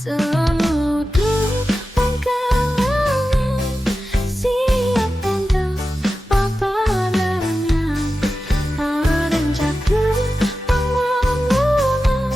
Menuduh pengkalangan siap untuk paparannya. Merencanakan pengulangan.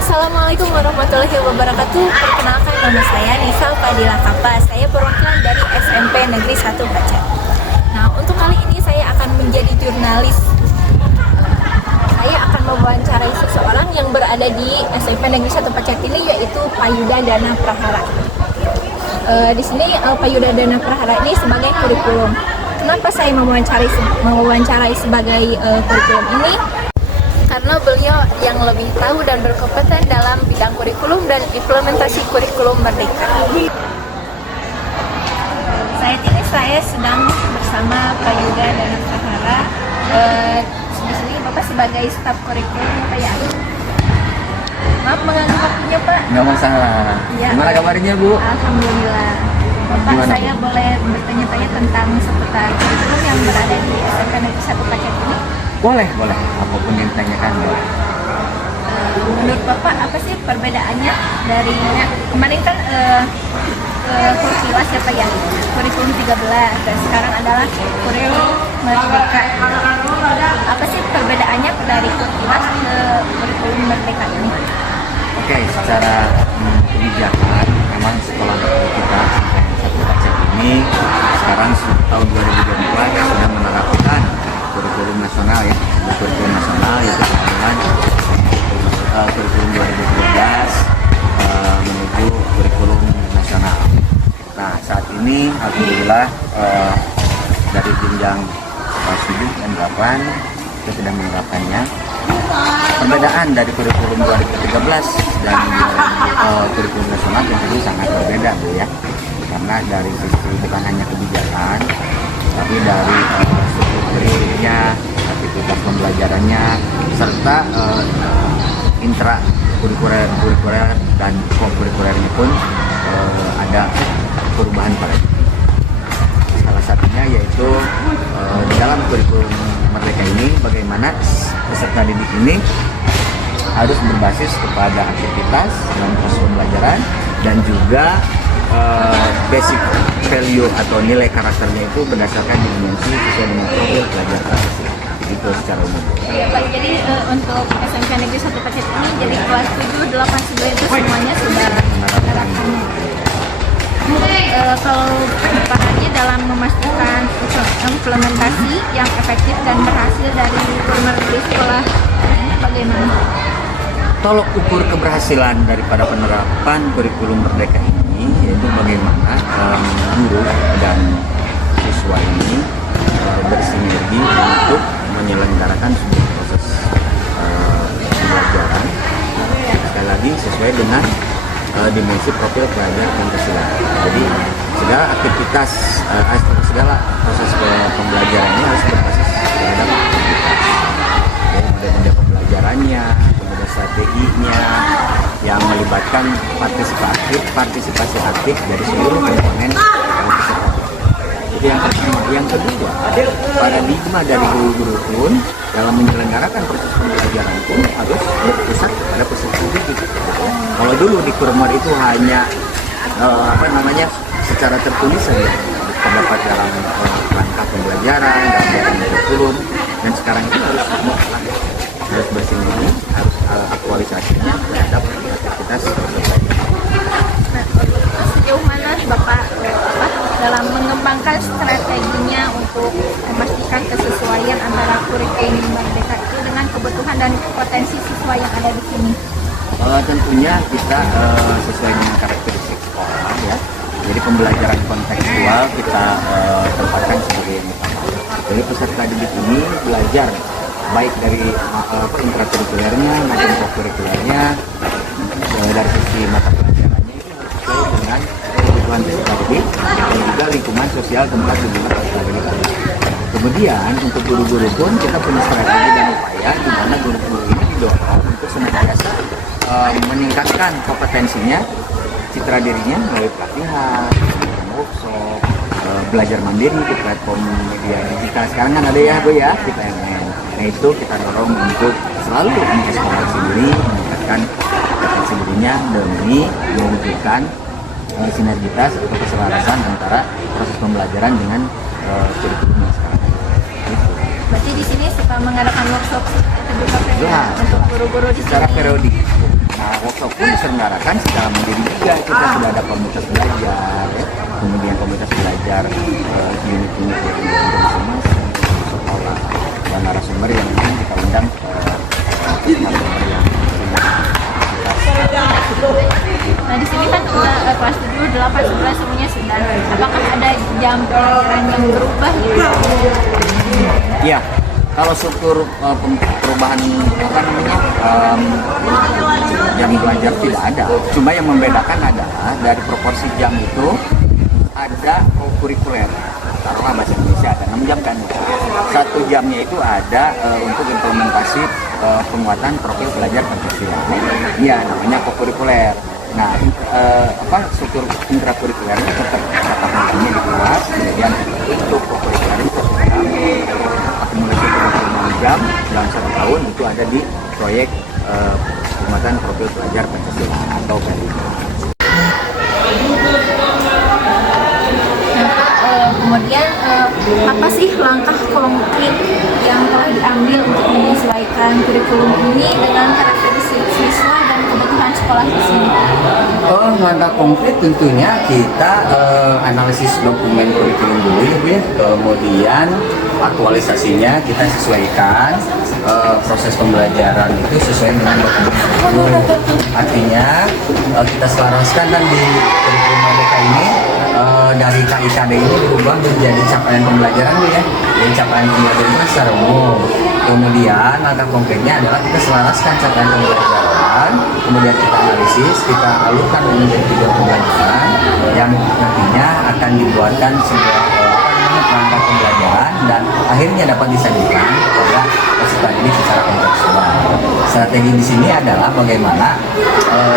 Assalamualaikum warahmatullahi wabarakatuh. Perkenalkan, nama saya Nisa Fadila Kapa. Saya perwakilan dari SMP Negeri 1 Pacet. Nah, untuk kali ini saya akan menjadi jurnalis. Saya akan mewawancarai seseorang yang berada di SMP Negeri 1 Pacet ini, yaitu Payuda Dana Prahara. Di sini Payuda Dana Prahara ini sebagai kurikulum. Kenapa saya mewawancarai sebagai kurikulum ini? Karena beliau yang lebih tahu dan berkompeten dalam bidang kurikulum dan implementasi kurikulum merdeka. Saat ini saya sedang bersama Payuda Dana Prahara. Di sini Bapak sebagai staf kurikulum, Pak ya. Maaf mengganggu waktunya, Pak. Nggak masalah. Ya. Gimana kabarnya, Bu? Alhamdulillah. Bapak, Gimana, saya Bu? boleh bertanya-tanya tentang seputar kurikulum yang berada di SMP Negeri 1 Pacet ini? Boleh. Apapun yang ditanyakan, boleh. Menurut Bapak apa sih perbedaannya dari kemarin kan kursiwas ya Pak ya, kurikulum 13 dan sekarang adalah kurikulum merdeka. Apa sih perbedaannya dari kursiwas ke kurikulum merdeka ini? Oke, secara kebijakan, memang sekolah negeri kita satu Pacet ini sekarang tahun 2024 sudah menerapkan kurikulum nasional ya, kurikulum nasional yaitu dengan kurikulum 2013 menuju kurikulum nasional. Nah, saat ini alhamdulillah dari jenjang 7 dan 8 kita sudah menerapkannya. Perbedaan dari kurikulum 2013 dan kurikulum nasional tentu sangat berbeda, Bu ya. Karena dari sisi bukan hanya kebijakan, tapi dari struktur kurikulumnya, aktivitas pembelajarannya, serta intra kurikuler dan kurikulernya pun ada perubahan pada itu. Salah satunya yaitu di dalam kurikulum merdeka ini bagaimana peserta didik ini harus berbasis kepada aktivitas dalam proses pembelajaran dan juga basic value atau nilai karakternya itu berdasarkan dimensi sesuai dengan profil pelajar itu secara umum. Ya Pak, jadi untuk SMP Negeri 1 Pacet ini jadi kelas 7, 8, 9 itu semuanya sudah menerapkannya. Kalau Pak Haji dalam memastikan implementasi yang efektif dan berhasil dari kurikulum di sekolah ini bagaimana? Tolok ukur keberhasilan daripada penerapan kurikulum merdeka ini yaitu bagaimana guru dan siswa ini bersinergi untuk menyelenggarakan sebuah proses pembelajaran sekali lagi sesuai dengan dimensi profil pelajar Pancasila. Jadi segala aktivitas segala proses pembelajarannya harus berbasis terhadap aktivitas. Model-model pembelajarannya, kemudian strateginya yang melibatkan partisipasi aktif dari seluruh komponen peserta. Itu yang pertama. Yang kedua, paradigma dari guru-guru pun dalam menyelenggarakan proses pembelajaran pun harus berpusat pada peserta didik. Kalau dulu di Kurmar itu hanya secara tertulis saja terdapat dalam langkah pembelajaran dalam kurikulum, dan sekarang itu harus bersinergi, harus aktualisasinya terhadap aktivitas pembelajaran. Nah, sejauh mana Bapak dalam mengembangkan strateginya untuk memastikan kesesuaian antara kurikulum merdeka itu dengan kebutuhan dan potensi siswa yang ada di sini? Tentunya kita sesuai dengan karakteristik sekolah ya. Jadi pembelajaran kontekstual kita tempatkan sebagai yang utama. Jadi peserta didik ini belajar baik dari intrakurikulernya maupun kokurikulernya, dari sisi mata pelajarannya itu harus sesuai dengan kebutuhan peserta didik dan juga lingkungan sosial tempat di mana peserta didik ada. Kemudian untuk guru-guru pun kita punya strategi dan upaya di mana guru-guru ini didorong untuk senantiasa meningkatkan kompetensinya, citra dirinya melalui pelatihan, workshop, belajar mandiri di platform media digital. Sekarang kan ada ya Bu ya, di PMN. Nah itu kita dorong untuk selalu mengeksplorasi diri, meningkatkan kompetensi dirinya demi mewujudkan sinergitas atau keselarasan antara proses pembelajaran dengan kurikulum yang sekarang. Gitu. Berarti di sini suka mengadakan workshop terbuka Ya, untuk guru-guru di secara sini. periodik. Nah, workshop pun diselenggarakan secara mandiri juga. Kita sudah ada komunitas belajar, ya. Kemudian komunitas belajar unit-unit yang ada masing-masing, sekolah dan narasumber yang memang kita undang narasumber yang Nah di sini kan udah kelas 7, 8, 11 semuanya sudah. Apakah ada jam pelajaran yang berubah gitu? Iya, kalau struktur perubahan apa namanya jam belajar tidak ada. Cuma yang membedakan adalah dari proporsi jam itu ada kurikuler. Taruhlah bahasa Indonesia ada 6 jam kan. 1 jamnya itu ada untuk implementasi penguatan profil pelajar Pancasila. Iya, namanya kokurikuler. Nah, struktur intrakurikulernya tetap tatap mukanya di kelas, kemudian untuk kokurikuler itu akumulasi 26 jam dalam 1 tahun itu ada di proyek penguatan profil pelajar Pancasila atau PPP. Kemudian apa sih langkah konkret yang telah diambil untuk menyesuaikan kurikulum ini dengan karakteristik siswa dan kebutuhan sekolah di sini? Langkah konkret tentunya kita analisis dokumen kurikulum dulu ya Bu ya. Kemudian aktualisasinya kita sesuaikan proses pembelajaran itu sesuai dengan dokumen kurikulum. Artinya kita selaraskan dan di kurikulum Merdeka ini dari KIKD ini berubah menjadi capaian pembelajaran Bu ya. Jadi capaian pembelajaran itu secara umum. Kemudian langkah konkretnya adalah kita selaraskan capaian pembelajaran, kemudian kita analisis, kita alurkan menjadi tujuan pembelajaran yang nantinya akan dibuatkan sebuah langkah pembelajaran dan akhirnya dapat disajikan kepada peserta didik secara kontekstual. Strategi di sini adalah bagaimana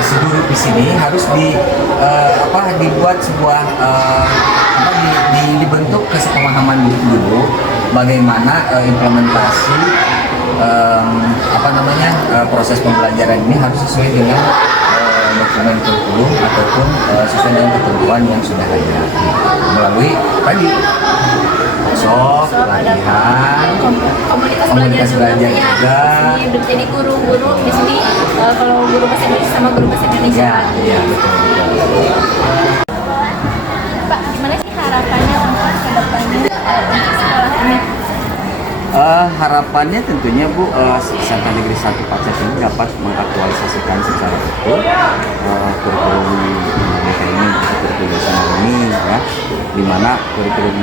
si guru di sini harus dibuat sebuah dibentuk kesepemahaman dulu bagaimana implementasi proses pembelajaran ini harus sesuai dengan dokumen kurikulum ataupun sesuai dengan ketentuan yang sudah ada melalui tadi pelatihan, komunitas belajar juga. Jadi guru-guru di sini kalau guru bahasa Indonesia sama guru bahasa Indonesia. Iya betul. Pak, gimana sih harapannya untuk kedepannya untuk sekolah ini? Harapannya tentunya Bu, SMA Negeri 1 Pacet ini dapat mengaktualisasikan secara utuh kurikulum Merdeka ini, kurikulum nasional ini ya, di mana kurikulum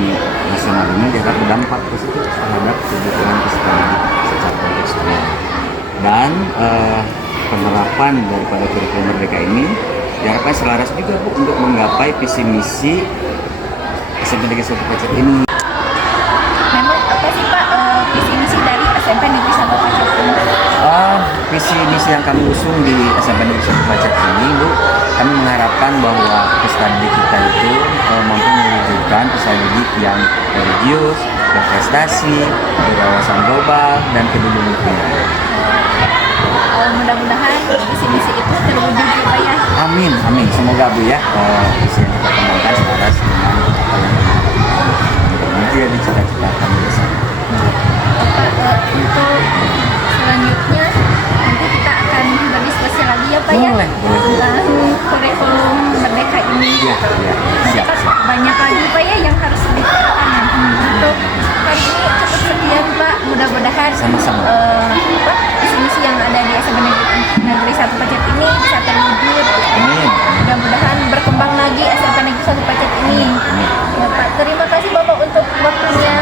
nasional ini dapat berdampak positif terhadap kebutuhan peserta didik secara kontekstual. Dan penerapan daripada kurikulum Merdeka ini diharapkan selaras juga Bu untuk menggapai visi misi SMA Negeri 1 Pacet ini. Memang apa sih Pak visi misi dari SMP Negeri 1 Pacet ini? Visi misi yang kami usung di SMP Negeri 1 Pacet ini Bu, kami mengharapkan bahwa peserta didik kita itu mampu mewujudkan peserta didik yang religius, berprestasi, berwawasan global, dan peduli lingkungan. Mudah-mudahan visi misi itu terwujud ya Pak ya. Amin, amin. Semoga Bu ya visi yang kita kembangkan selaras dengan apa yang menjadi cita-cita kami bersama. Pak, untuk selanjutnya nanti kita akan berdiskusi lagi ya Pak ya Boleh. tentang kurikulum Merdeka ini. Iya, siap. Banyak lagi Pak ya yang harus diterapkan. Untuk hari ini cukup sekian Pak. Mudah-mudahan Sama-sama. visi-misi yang ada di SMP Negeri 1 Pacet ini bisa terwujud. Amin. Mudah-mudahan berkembang lagi SMP Negeri 1 Pacet ini. Ya Pak, terima kasih Bapak untuk waktunya.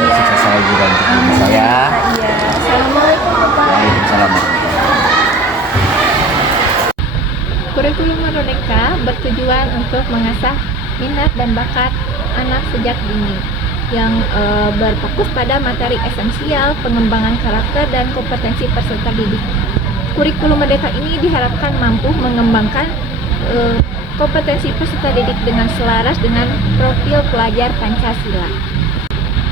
Iya. Sukses saya juga untuk diri saya. Iya. Assalamualaikum Bapak. Waalaikumsalam. Kurikulum Merdeka bertujuan untuk mengasah minat dan bakat anak sejak dini yang berfokus pada materi esensial, pengembangan karakter, dan kompetensi peserta didik. Kurikulum Merdeka ini diharapkan mampu mengembangkan kompetensi peserta didik dengan selaras dengan profil pelajar Pancasila.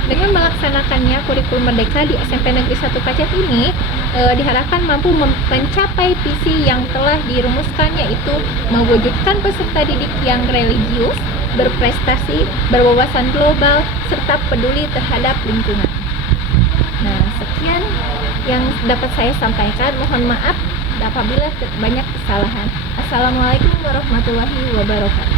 Dengan melaksanakannya kurikulum merdeka di SMP Negeri 1 Pacet ini diharapkan mampu mencapai visi yang telah dirumuskan, yaitu mewujudkan peserta didik yang religius, berprestasi, berwawasan global, serta peduli terhadap lingkungan. Nah, sekian yang dapat saya sampaikan. Mohon maaf apabila banyak kesalahan. Assalamualaikum warahmatullahi wabarakatuh.